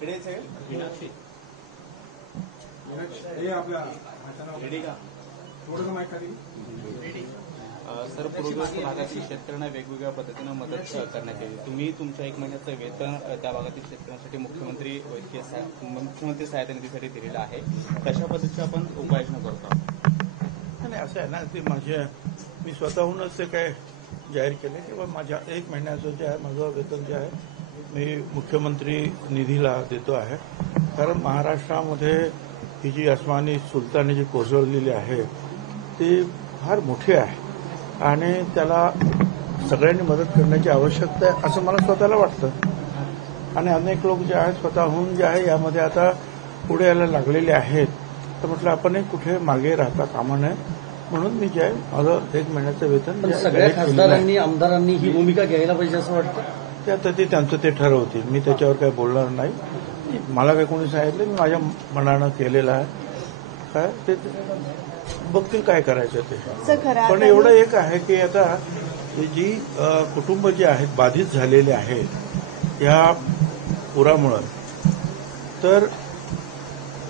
Sir, पूरग्रस्त भागातील शेतकऱ्यांना वेगवेगळ्या पद्धतीनं मदत करण्यात येईल. तुम्ही तुमच्या 1 महिन्याचं वेतन त्या भागातील शेतकऱ्यांसाठी मुख्यमंत्री सहायता निधीसाठी दिलेलं आहे. कशा पद्धतीची आपण उपाययोजना करतो? नाही, असं आहे ना, ते मी स्वतःहूनच ते काय जाहीर केले की माझ्या 1 महिन्याचं जे आहे माझं वेतन जे आहे मी मुख्यमंत्री निधीला देतो आहे. कारण महाराष्ट्रामध्ये ही जी आसमानी सुलतानी जी कोसळलेली आहे ती फार मोठी आहे आणि त्याला सगळ्यांनी मदत करण्याची आवश्यकता आहे असं मला स्वतःला वाटतं. आणि अनेक लोक जे आहेत स्वतःहून जे आहे यामध्ये आता पुढे यायला लागलेले आहेत. तर म्हटलं आपणही कुठे मागे राहता कामा नये म्हणून मी जे आहे माझं 1 महिन्याचं वेतन सगळ्या खासदारांनी आमदारांनी ही भूमिका घ्यायला पाहिजे असं वाटतं. ते आता ते त्यांचं ते ठरवतील. मी त्याच्यावर काही बोलणार नाही. मला काही कोणी सांगितलं मी माझ्या मनानं केलेलं आहे. काय ते बघतील काय करायचं ते. पण एवढं एक आहे की आता जी कुटुंब जी आहेत बाधित झालेले आहेत या पुरामुळं, तर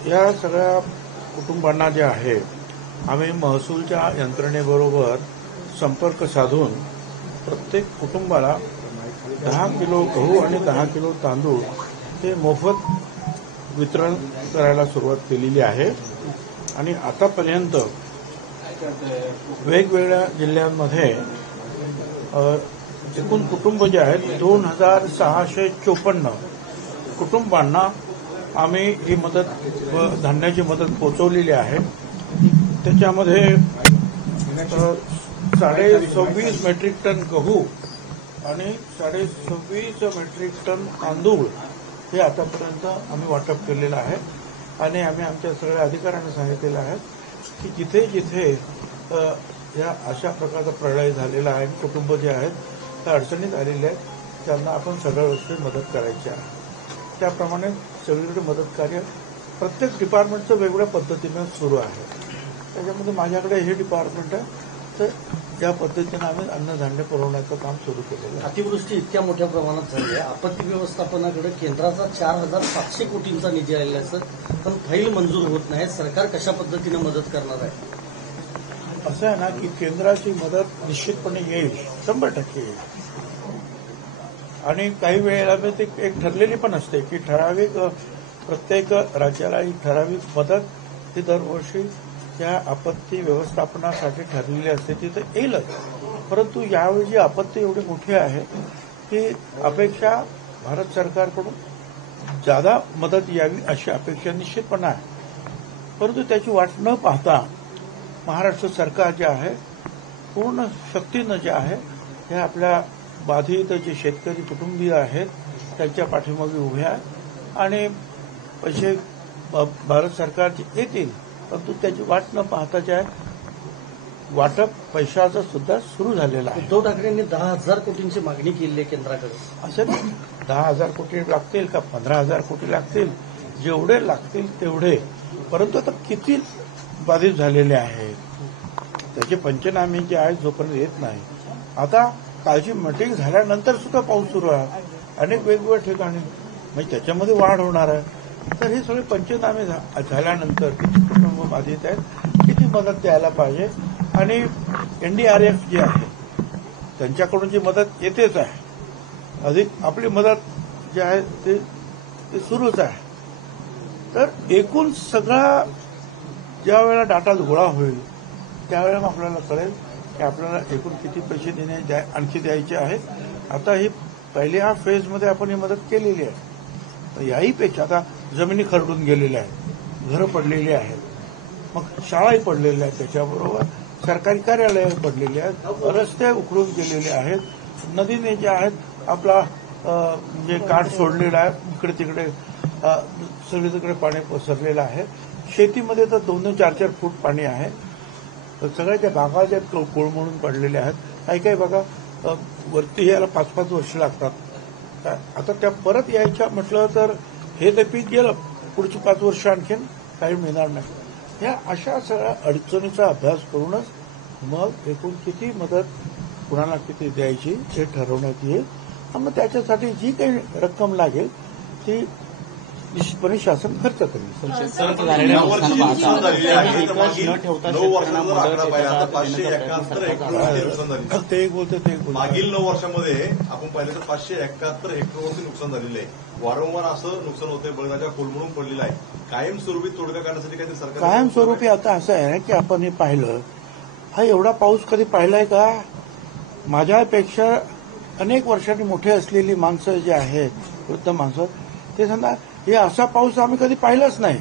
या सगळ्या कुटुंबांना जे आहे आम्ही महसूलच्या यंत्रणेबरोबर संपर्क साधून प्रत्येक कुटुंबाला 10 किलो गहू आणि 10 किलो तांदूळ हे मोफत वितरण करायला सुरुवात केलेली आहे. आणि आतापर्यंत वेगवेगळ्या जिल्ह्यांमध्ये एकूण कुटुंब जे आहेत 2654 कुटुंबांना आम्ही ही मदत व धान्याची मदत पोहोचवलेली आहे. त्याच्यामध्ये 26.5 मेट्रिक टन गहू आणि 26.5 मेट्रिक टन तांदूळ हे आतापर्यंत आम्ही वाटप केलेलं आहे. आणि आम्ही आमच्या सगळ्या अधिकाऱ्यांना सांगितलेलं आहे की जिथे जिथे या अशा प्रकारचा प्रलय झालेला आहे कुटुंब जे आहेत त्या अडचणीत आलेले आहेत त्यांना आपण सगळ्या गोष्टी मदत करायची आहे. त्याप्रमाणे सगळीकडे मदत कार्य प्रत्येक डिपार्टमेंटचं वेगवेगळ्या पद्धतीनं सुरू आहे. त्याच्यामध्ये माझ्याकडे हे डिपार्टमेंट आहे तर या पद्धतीनं आम्ही अन्नधान्य पुरवण्याचं काम सुरू केलेलं आहे. अतिवृष्टी इतक्या मोठ्या प्रमाणात झाली आहे. आपत्ती व्यवस्थापनाकडे केंद्राचा 4700 कोटींचा निधी आलेला आहे सर, पण फाईल मंजूर होत नाही. सरकार कशा पद्धतीनं मदत करणार आहे? असं आहे ना की केंद्राची मदत निश्चितपणे येईल, 100% येईल. आणि काही वेळेला ते एक ठरलेली पण असते की ठराविक प्रत्येक राज्याला ही ठराविक मदत ही दरवर्षी त्या आपत्ती व्यवस्थापनासाठी ठरलेली असते ती तर येईलच. परंतु यावेळी जी आपत्ती एवढी मोठी आहे की अपेक्षा भारत सरकारकडून जादा मदत यावी अशी अपेक्षा निश्चितपणे आहे. परंतु त्याची वाट न पाहता महाराष्ट्र सरकार जे आहे पूर्ण शक्तीनं जे आहे हे आपल्या बाधित जे शेतकरी कुटुंबीय आहेत त्यांच्या पाठीमागे उभे आहे. आणि पैसे भारत सरकारचे येतील परंतु त्याची वाट न पाहता जे आहे वाटप पैशाचं सुद्धा सुरू झालेलं आहे. उद्धव ठाकरेंनी 10,000 कोटींची मागणी केली आहे केंद्राकडे. असं 10,000 कोटी लागतील का 15,000 कोटी लागतील, जेवढे लागतील तेवढे. परंतु आता किती बाधित झालेले आहेत त्याचे पंचनामे जे आहेत जोपर्यंत येत नाही. आता कालची मीटिंग झाल्यानंतर सुद्धा पाऊस सुरू आहे अनेक वेगवेगळ्या ठिकाणी, म्हणजे त्याच्यामध्ये वाढ होणार आहे. तर हे सगळे पंचनामे झाल्यानंतर किती कुटुंब बाधित आहेत, किती मदत द्यायला पाहिजे. आणि NDRF जे आहे त्यांच्याकडून जी मदत येतेच आहे, अधिक आपली मदत जी आहे ते सुरूच आहे. तर एकूण सगळा ज्या वेळेला डाटा गोळा होईल त्यावेळेला आपल्याला कळेल की आपल्याला एकूण किती पैसे आणखी द्यायचे आहेत. आता ही पहिल्या फेजमध्ये आपण ही मदत केलेली आहे. तर याही पेक्षा आता जमिनी खरडून गेलेल्या आहेत, घरं पडलेली आहेत, मग शाळाही पडलेल्या आहेत, त्याच्याबरोबर सरकारी कार्यालयं पडलेली आहेत, रस्ते उखडून गेलेले आहेत, नदीने जे आहेत आपला म्हणजे काठ सोडलेला आहे, इकडे तिकडे सगळीकडे पाणी पसरलेलं आहे. शेतीमध्ये तर 2-2, 4-4 फूट पाणी आहे. सगळ्या ज्या बागा ज्या कोळमळून पडलेल्या आहेत, काही बागा वरती यायला 5-5 वर्ष लागतात. आता त्या परत यायच्या म्हटलं तर हे ते पीक गेलं, पुढची 5 वर्ष आणखीन काही मिळणार नाही. या अशा सगळ्या अडचणीचा अभ्यास करूनच मग एकूण किती मदत कुणाला किती द्यायची हे ठरवण्यात येईल. मग त्याच्यासाठी जी काही रक्कम लागेल ती निश्चितपणे शासन खर्च करेल. शेतकऱ्यांचं झालेलं नुकसान पाहता त्यांनी निकष न ठेवता शेतकऱ्यांना मदत आता 571 हेक्टरवरती नुकसान झाले. ते एक बोलतो ते एक बोलतो. मागील 9 वर्षामध्ये आपण पाहिलं तर 571 हेक्टरवरती नुकसान झालेलं आहे. वारंवार असं नुकसान होतंय, बळीराजा कोलमडून पडलेला आहे. कायमस्वरूपी तोडगा काढण्यासाठी काहीतरी सरकार कायमस्वरूपी आता असं आहे की आपण हे पाहिलं, हा एवढा पाऊस कधी पाहिलाय का? माझ्यापेक्षा अनेक वर्षांनी मोठे असलेली माणसं जे आहेत, वृद्ध माणसं, ते सांगा हे असा पाऊस आम्ही कधी पाहिलाच नाही.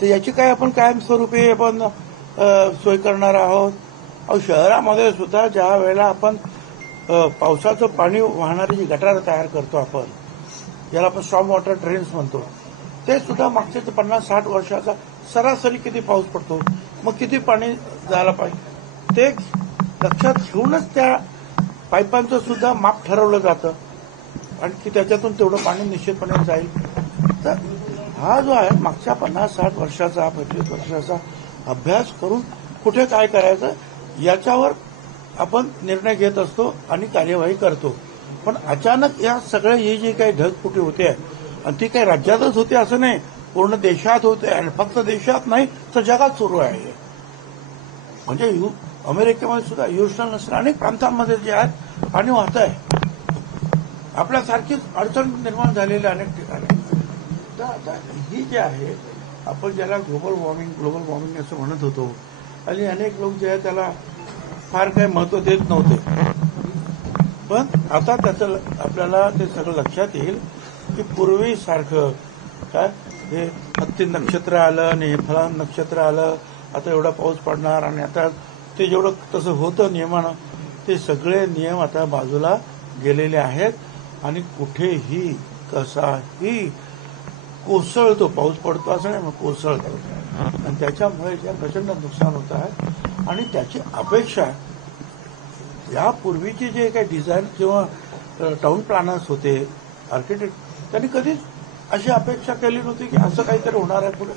तर याची काय आपण कायमस्वरूपी आपण सोय करणार आहोत? अहो, शहरामध्ये सुद्धा ज्या वेळेला आपण पावसाचं पाणी वाहणारी जी गटारं तयार करतो आपण, ज्याला आपण स्टॉर्म वॉटर ड्रेन्स म्हणतो, ते सुद्धा मागच्या 50-60 वर्षाचा सरासरी किती पाऊस पडतो, मग किती पाणी जायला पाहिजे ते लक्षात घेऊनच त्या पाईपांचं सुद्धा माप ठरवलं जातं आणि की त्याच्यातून तेवढं पाणी निश्चितपणे जाईल. तर हा जो आहे मागच्या 50-60 वर्षाचा 25 वर्षाचा अभ्यास करून कुठे काय करायचं याच्यावर आपण निर्णय घेत असतो आणि कार्यवाही करतो. पण अचानक या सगळ्या ही जी काही ढगफुटी होते आणि ती काही राज्यातच होते असं नाही, पूर्ण देशात होते आणि फक्त देशात नाही तर जगात सुरू आहे. म्हणजे अमेरिकेमध्ये सुद्धा ह्युस्टन नसलं अनेक प्रांतांमध्ये जे आहे पाणी वाहत आहे. आपल्यासारखीच अडचण निर्माण झालेली अनेक ठिकाणी. तर आता ही जी आहे आपण ज्याला ग्लोबल वॉर्मिंग असं म्हणत होतो आणि अनेक लोक जे आहे त्याला फार काही महत्व देत नव्हते. पण आता त्याचं आपल्याला ते सगळं लक्षात येईल की पूर्वीसारखं काय हे हत्ती नक्षत्र आलं आणि हे फलान नक्षत्र आलं, आता एवढा पाऊस पडणार आणि आता ते जेवढं तसं होतं नियमानं, ते सगळे नियम आता बाजूला गेलेले आहेत आणि कुठेही कसाही कोसळतो पाऊस पडतो असं नाही, मग कोसळतो आणि त्याच्यामुळे जे प्रचंड नुकसान होत आहे. आणि त्याची अपेक्षा यापूर्वीचे जे काही डिझाईन किंवा टाउन प्लॅनर्स होते, आर्किटेक्ट, त्यांनी कधीच अशी अपेक्षा केली नव्हती की असं काहीतरी होणार आहे पुढे.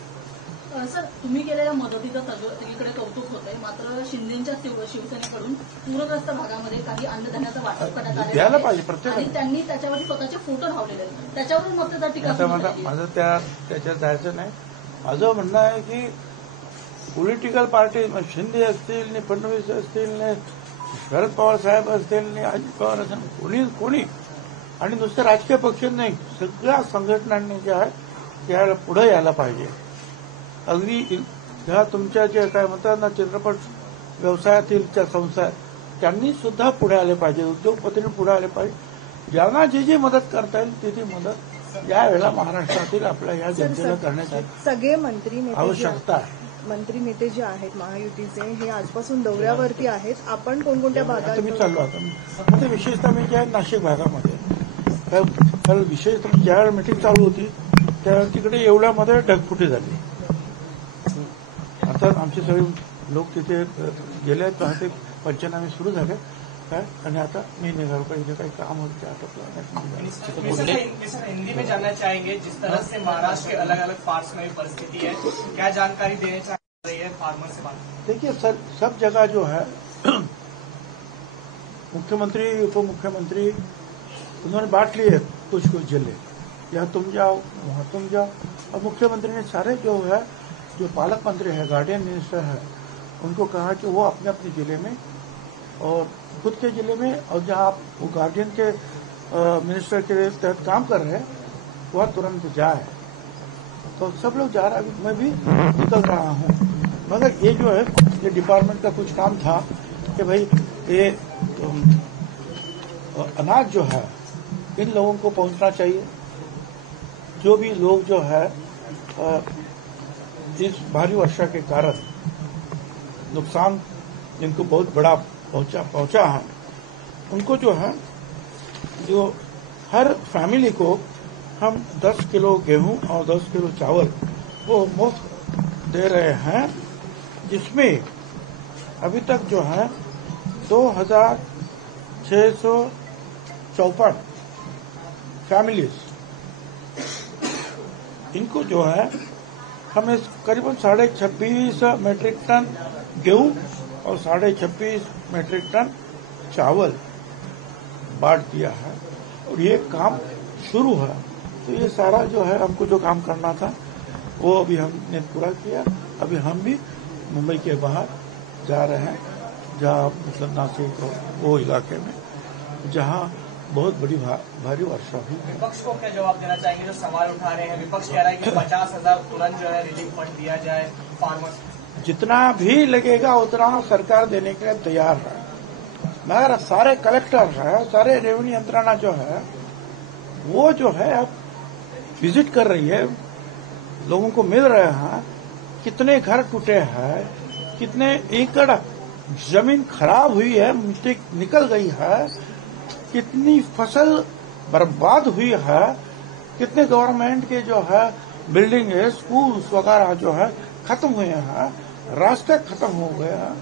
सर, तुम्ही केलेल्या मदतीचं सगळीकडे कौतुक होतंय, मात्र शिंदेच्या शिवसेनेकडून पूरग्रस्त भागामध्ये काही अन्नधान्याचं वाटप करण्यात द्यायला आलं पाहिजे आहे प्रत्येक. आणि त्यांनी त्याच्यावर स्वतःचे फोटो लावलेले आहेत. त्याच्यावरून मग त्याचा टीका आता सुरू झाली आहे. माझं त्याच्यात जायचं नाही. माझं म्हणणं आहे की पॉलिटिकल पार्टी शिंदे असतील ने फडणवीस असतील ने शरद पवार साहेब असतील ने अजित पवार असतील, कोणी आणि नुसते राजकीय पक्ष नाही, सगळ्या संघटनांनी जे आहे त्याला पुढे यायला पाहिजे. अगदी ह्या तुमच्या जे काय म्हणतात ना चित्रपट व्यवसायातील त्या संस्था, त्यांनी सुद्धा पुढे आले पाहिजे, उद्योगपतींनी पुढे आले पाहिजे. ज्यांना जी जी मदत करता येईल ती मदत यावेळेला महाराष्ट्रातील आपल्या या जनतेला करण्याची सगळे मंत्री नेते आवश्यकता आहे. मंत्री नेते जे आहेत महायुतीचे हे आजपासून दौऱ्यावरती आहेत. आपण कोणकोणत्या भागात आता मी चाललो आता विशेषतः मी जे नाशिक भागामध्ये काल विशेषतः ज्यावेळेला मीटिंग चालू होती त्यावेळेला तिकडे एवढ्यामध्ये ढगफुटी झाली. आता आमचे सगळे लोक तिथे गेले आहेत, ते पंचनामे सुरू झाले काय आणि आता मी निघालो का इथे काही काम होतं ते आटोपलं. हिंदी में जानना चाहेंगे, जिस तरह से महाराष्ट्र के अलग अलग पार्ट्स में परिस्थिति है, क्या जानकारी देना चाह रही है फार्मर से बात? देखिए सर, सब जगह जो है मुख्यमंत्री उप मुख्यमंत्री उन्होंने बांट लिए कुछ जिले, यहाँ तुम जाओ वहाँ तुम जाओ, और मुख्यमंत्री ने सारे जो है जो पालक मंत्री है, गार्डियन मिनिस्टर है, उनको कहा कि वो अपने अपने जिले में और खुद के जिले में और जहाँ आप वो गार्डियन के मिनिस्टर के तहत काम कर रहे हैं वहाँ तुरंत जाए. तो सब लोग जा रहा है, मैं भी निकल रहा हूँ. मगर ये जो है ये डिपार्टमेंट का कुछ काम था कि भाई ये अनाज जो है इन लोगों को पहुंचना चाहिए. जो भी लोग जो है इस भारी वर्षा के कारण नुकसान जिनको बहुत बड़ा पहुंचा है, उनको जो है जो हर फैमिली को हम 10 किलो गेहूं और 10 किलो चावल वो मुफ्त दे रहे हैं, जिसमें अभी तक जो है 2654 फैमिलीज, इनको जो है हमें करीबन 26.5 मेट्रिक टन गेहूं और 26.5 मेट्रिक टन चावल बांट दिया है. और ये काम शुरू है तो ये सारा जो है हमको जो काम करना था वो अभी हमने पूरा किया। अभी हम भी मुंबई के बाहर जा रहे हैं, जहाँ मतलब नासिक और वो इलाके में जहाँ बहुत बड़ी भारी वर्षा हुई है। विपक्ष को क्या जवाब देना चाहेंगे जो सवाल उठा रहे हैं? विपक्ष कह रहा है कि 50,000 तुरंत जो है रिलीफ फंड दिया जाए फार्मर्स। जितना भी लगेगा उतना सरकार देने के लिए तैयार है, मगर सारे कलेक्टर है, सारे रेवेन्यू यंत्रणा जो है वो जो है अब विजिट कर रही है, लोगों को मिल रहे हैं, कितने घर टूटे हैं, कितने एकड़ जमीन खराब हुई है, मिट्टी निकल गई है, कितनी फसल बर्बाद हुई है, कितने गवर्नमेंट के जो है बिल्डिंग है, स्कूल्स वगैरह जो है खत्म हुए हैं, रास्ते खत्म हो गए हैं।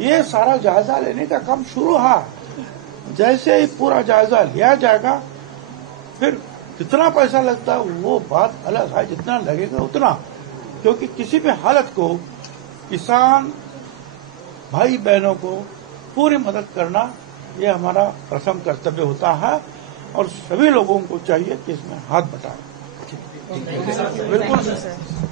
ये सारा जायजा लेने का काम शुरू है। जैसे ही पूरा जायजा लिया जाएगा, फिर कितना पैसा लगता है वो बात अलग है, जितना लगेगा उतना, क्योंकि किसी भी हालत को किसान भाई बहनों को पूरी मदद करना ये हमारा प्रथम कर्तव्य होता है और सभी लोगों को चाहिए कि इसमें हाथ बटाएं। बिल्कुल सर।